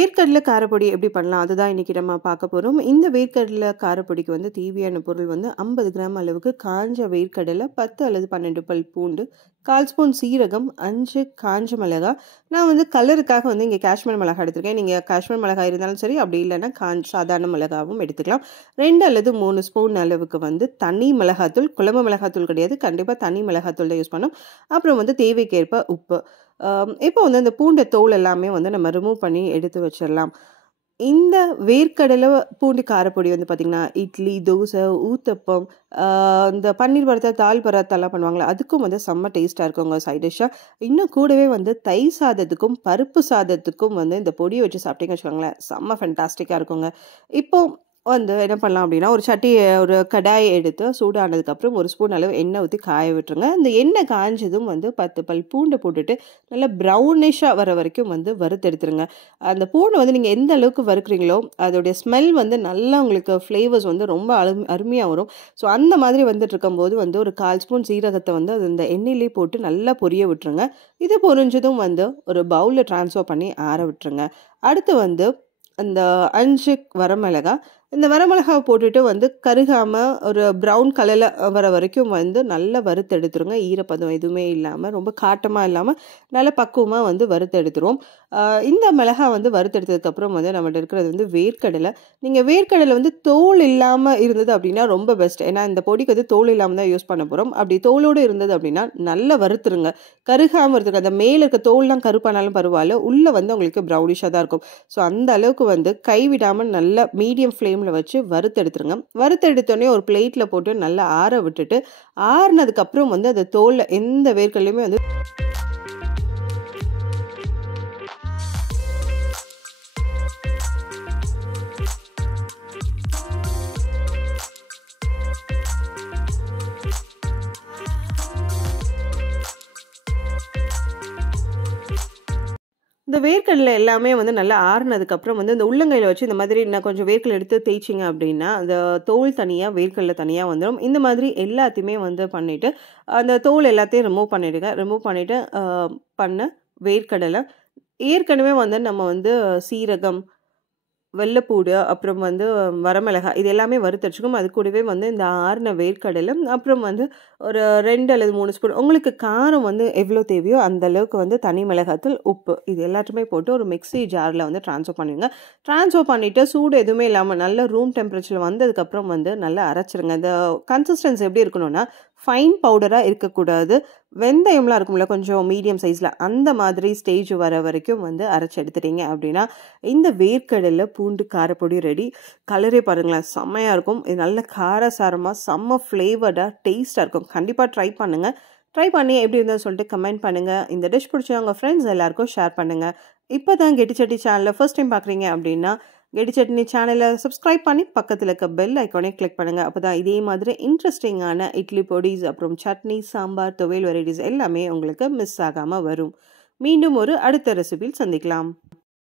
வேர்க்கடலை காரப்பொடி எப்படி பண்ணலாம் அதுதான் இன்றைக்கி நம்ம பார்க்க போகிறோம். இந்த வேர்க்கடலை காரப்பொடிக்கு வந்து தேவையான பொருள் வந்து 50 கிராம் அளவுக்கு காஞ்ச வேர்க்கடலை, 10 அல்லது 12 பல் பூண்டு, 1/4 ஸ்பூன் சீரகம், 5 காஞ்ச மிளகாய். நான் வந்து கலருக்காக வந்து இங்கே காஷ்மீர் மிளகாய் எடுத்துருக்கேன். நீங்கள் காஷ்மீர் மிளகாய் இருந்தாலும் சரி, அப்படி இல்லைன்னா சாதாரண மிளகாவும் எடுத்துக்கலாம். 2 அல்லது 3 ஸ்பூன் அளவுக்கு வந்து தனி மிளகாத்தூள், குழம்பு மிளகாத்தூள் கிடையாது, கண்டிப்பாக தனி மிளகாத்தூள் தான் யூஸ் பண்ணணும். அப்புறம் வந்து தேவைக்கேற்ப உப்பு. இப்போ வந்து இந்த பூண்டை தோல் எல்லாமே வந்து நம்ம ரிமூவ் பண்ணி எடுத்து வச்சிடலாம். இந்த வேர்க்கடலை பூண்டு காரப்பொடி வந்து பார்த்திங்கன்னா இட்லி, தோசை, ஊத்தப்பம், இந்த பன்னீர் பரத்தா, தால் பராத்தாலாம் பண்ணுவாங்களா, அதுக்கும் வந்து செம்ம டேஸ்ட்டாக இருக்குங்க சைட் டிஷ்ஷாக. இன்னும் கூடவே வந்து தயிர் சாதத்துக்கும் பருப்பு சாதத்துக்கும் வந்து இந்த பொடியை வச்சு சாப்பிட்டீங்கன்னு வச்சுக்கோங்களேன், செம்ம ஃபென்டாஸ்டிக்காக இருக்குங்க. இப்போது வந்து என்ன பண்ணலாம் அப்படின்னா, ஒரு கடாயை எடுத்து சூடானதுக்கப்புறம் 1 ஸ்பூன் அளவு எண்ணெய் ஊற்றி காய விட்டுருங்க. இந்த எண்ணெய் காய்ஞ்சதும் வந்து 10 பல் பூண்டை போட்டுட்டு நல்லா ப்ரௌனிஷாக வர வரைக்கும் வந்து வறுத்தெடுத்துருங்க. அந்த பூண்டை வந்து நீங்கள் எந்த அளவுக்கு வறுக்கிறீங்களோ அதோடைய ஸ்மெல் வந்து நல்லா உங்களுக்கு ஃப்ளேவர்ஸ் வந்து ரொம்ப அருமையாக வரும். ஸோ அந்த மாதிரி வந்துட்டு இருக்கும்போது வந்து ஒரு 1/4 ஸ்பூன் சீரகத்தை வந்து அது இந்த எண்ணெயிலே போட்டு நல்லா பொரிய விட்டுருங்க. இது பொரிஞ்சதும் வந்து ஒரு பவுலில் ட்ரான்ஸ்ஃபர் பண்ணி ஆற விட்டுருங்க. அடுத்து வந்து அந்த 5 வரமிளகாய், இந்த வரமிளகாவை போட்டுட்டு வந்து கருகாமல் ஒரு ப்ரௌன் கலரில் வர வரைக்கும் வந்து நல்லா வறுத்தெடுத்துருங்க. ஈரப்பதம் எதுவுமே இல்லாமல், ரொம்ப காட்டமாக இல்லாமல் நல்லா பக்குவமாக வந்து வறுத்தெடுத்துருவோம். இந்த மிளகாய் வந்து வறுத்தெடுத்ததுக்கப்புறம் வந்து நம்மகிட்ட இருக்கிறது வந்து வேர்க்கடலை. நீங்கள் வேர்க்கடலை வந்து தோல் இல்லாமல் இருந்தது அப்படின்னா ரொம்ப பெஸ்ட். ஏன்னா இந்த பொடிக்கு வந்து தோல் இல்லாமல் தான் யூஸ் பண்ண போகிறோம். அப்படி தோலோடு இருந்தது அப்படின்னா நல்லா வறுத்துருங்க. கருகாமல் இருந்துருக்கு. அந்த மேலே இருக்க தோல்லாம் கருப்பானாலும் பரவாயில்ல, உள்ளே வந்து உங்களுக்கு ப்ரௌனிஷாக தான் இருக்கும். ஸோ அந்த அளவுக்கு வந்து கைவிடாமல் நல்லா மீடியம் ஃப்ளேமில் வச்சு வறுத்தெடுத்துருங்க. வறுத்தெடுத்தோடனே ஒரு பிளேட்டில் போட்டு நல்லா ஆற விட்டுட்டு, ஆறுனதுக்கப்புறம் வந்து அந்த தோலில் எந்த வேர்க்கடலையுமே வந்து இந்த வேர்க்கடலை எல்லாமே வந்து நல்லா ஆறுனதுக்கப்புறம் வந்து இந்த உள்ளங்கையில் வச்சு இந்த மாதிரி நான் கொஞ்சம் வேர்க்கடலை எடுத்து தேய்ச்சிங்க அப்படின்னா அந்த தோல் தனியாக வேர்க்கடலை தனியாக வந்துடும். இந்த மாதிரி எல்லாத்தையுமே வந்து பண்ணிவிட்டு அந்த தோல் எல்லாத்தையும் ரிமூவ் பண்ணிவிடுங்க. ரிமூவ் பண்ணிவிட்டு பண்ண வேர்க்கடலை ஏற்கனவே வந்து நம்ம வந்து சீரகம், வெள்ளைப்பூடு, அப்புறம் வந்து வரமிளகாய் இது எல்லாமே வறுத்தடிச்சுக்கும். அது கூடவே வந்து இந்த ஆறின வேர்க்கடலை, அப்புறம் வந்து ஒரு 2 அல்லது 3 ஸ்பூன் உங்களுக்கு காரம் வந்து எவ்வளோ தேவையோ அந்த அளவுக்கு வந்து தனி மிளகாத்தூள், உப்பு இது எல்லாத்தையுமே போட்டு ஒரு மிக்ஸி ஜாரில் வந்து ட்ரான்ஸ்ஃபர் பண்ணிடுங்க. ட்ரான்ஸ்ஃபர் பண்ணிவிட்டு சூடு எதுவுமே இல்லாமல் நல்ல ரூம் டெம்பரேச்சரில் வந்ததுக்கப்புறம் வந்து நல்லா அரைச்சிருங்க. இந்த கன்சிஸ்டன்சி எப்படி இருக்கணும்னா ஃபைன் பவுடராக இருக்கக்கூடாது. வெந்தயம்லாம் இருக்கும்ல கொஞ்சம் மீடியம் சைஸில், அந்த மாதிரி ஸ்டேஜ் வர வரைக்கும் வந்து அரைச்சி எடுத்துட்டீங்க அப்படின்னா இந்த வேர்க்கடலை பூண்டு காரப்பொடி ரெடி. கலரே பாருங்களேன், செம்மையாக இருக்கும். இது நல்ல காரசாரமாக செம்ம ஃப்ளேவர்டாக டேஸ்ட்டாக இருக்கும். கண்டிப்பாக ட்ரை பண்ணுங்கள். ட்ரை பண்ணி எப்படி இருந்தாலும் சொல்லிட்டு கமெண்ட் பண்ணுங்கள். இந்த டிஷ் பிடிச்சா உங்கள் ஃப்ரெண்ட்ஸ் எல்லாருக்கும் ஷேர் பண்ணுங்கள். இப்போ தான் கெட்டி சட்டி சேனலை ஃபர்ஸ்ட் டைம் பார்க்குறீங்க அப்படின்னா கெட்டி சட்னி சேனலை சப்ஸ்கிரைப் பண்ணி பக்கத்தில் இருக்க பெல் ஐக்கானே கிளிக் பண்ணுங்கள். அப்போ தான் இதே மாதிரி இன்ட்ரெஸ்டிங்கான இட்லி பொடிஸ், அப்புறம் சட்னி, சாம்பார், துவையல் வெரைட்டிஸ் எல்லாமே உங்களுக்கு மிஸ் ஆகாமல் வரும். மீண்டும் ஒரு அடுத்த ரெசிபியில் சந்திக்கலாம்.